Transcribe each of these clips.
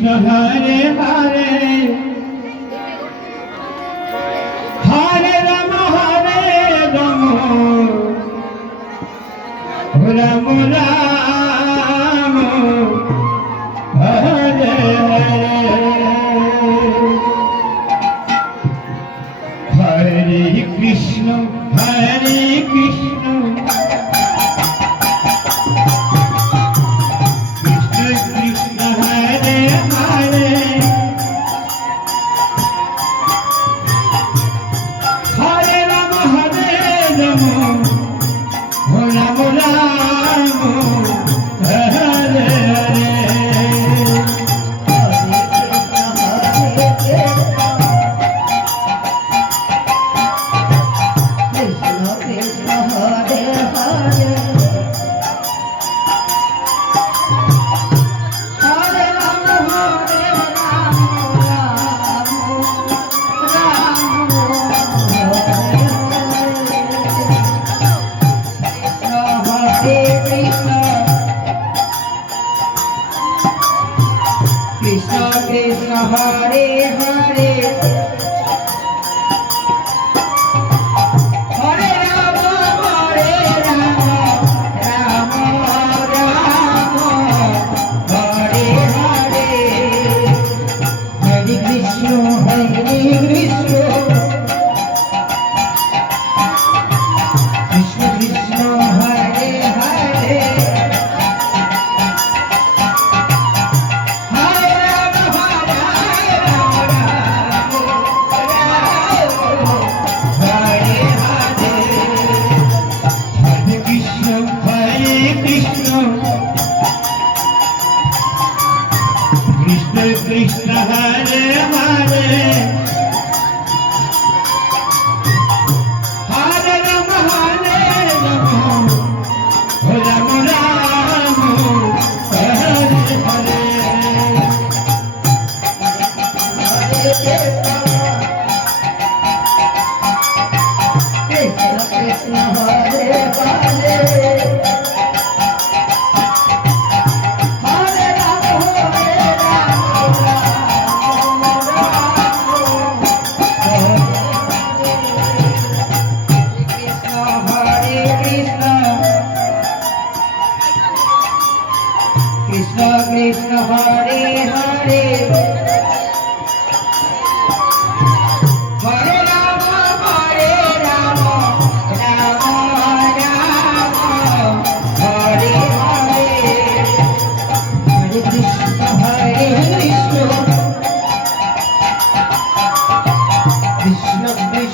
কৃষ্ণ হরে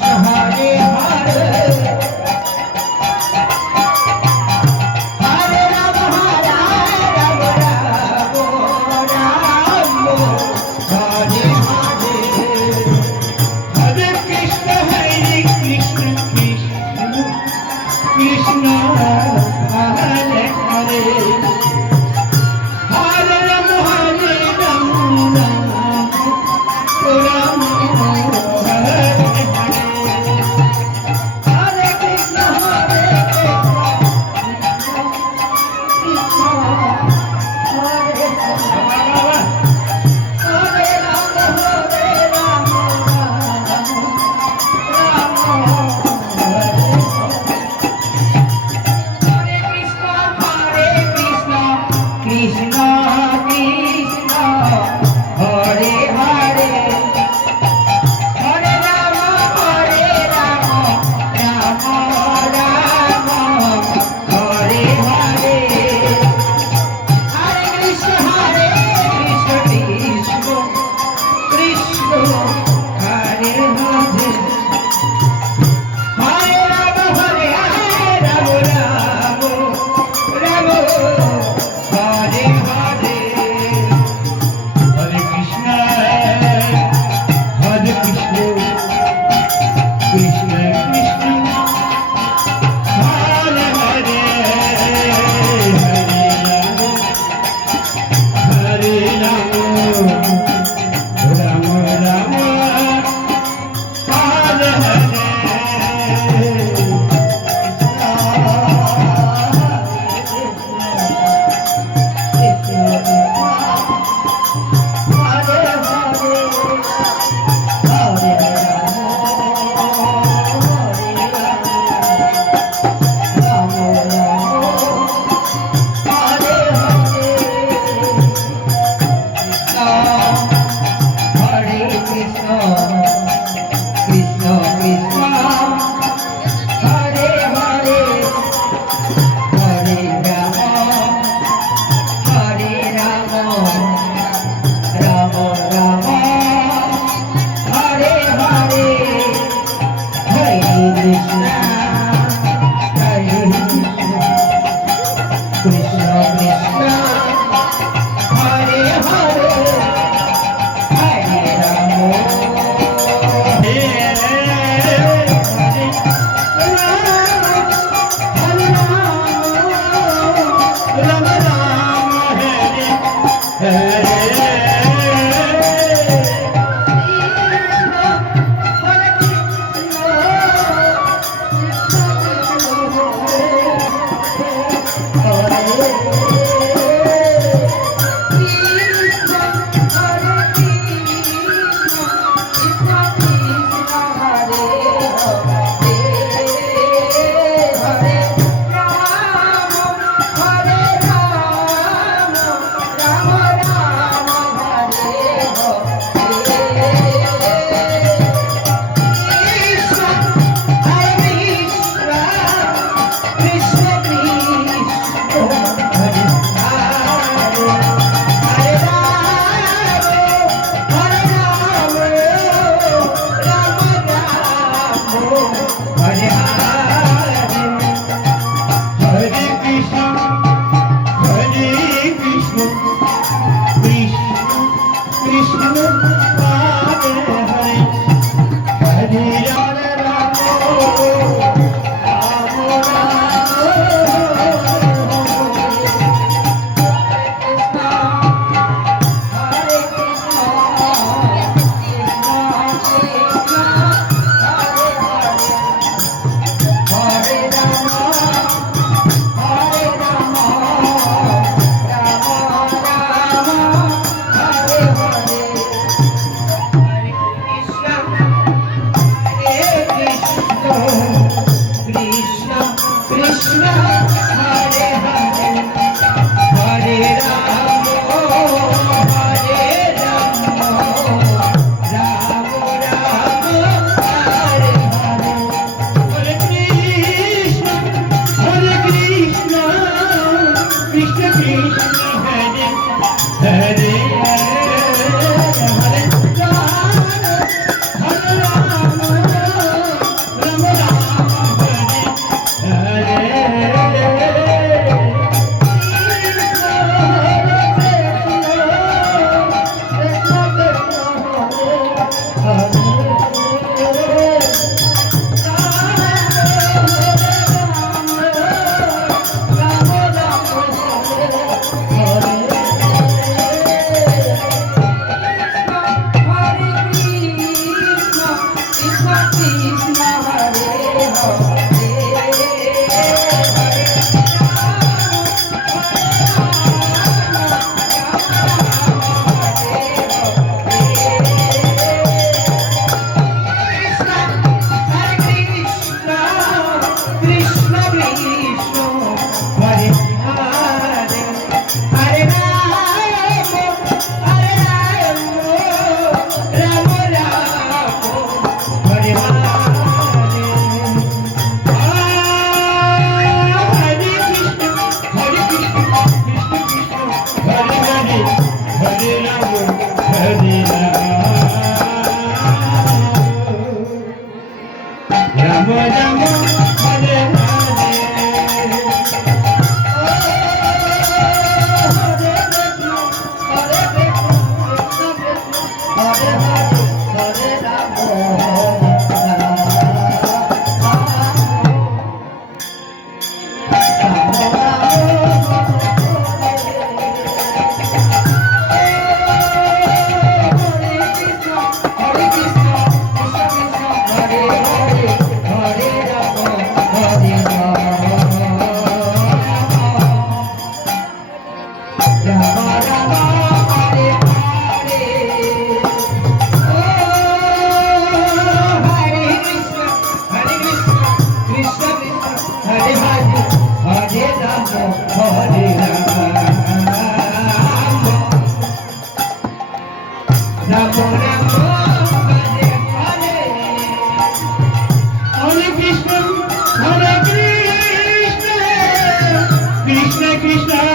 सहारे हार। Oh, Krishna, Krishna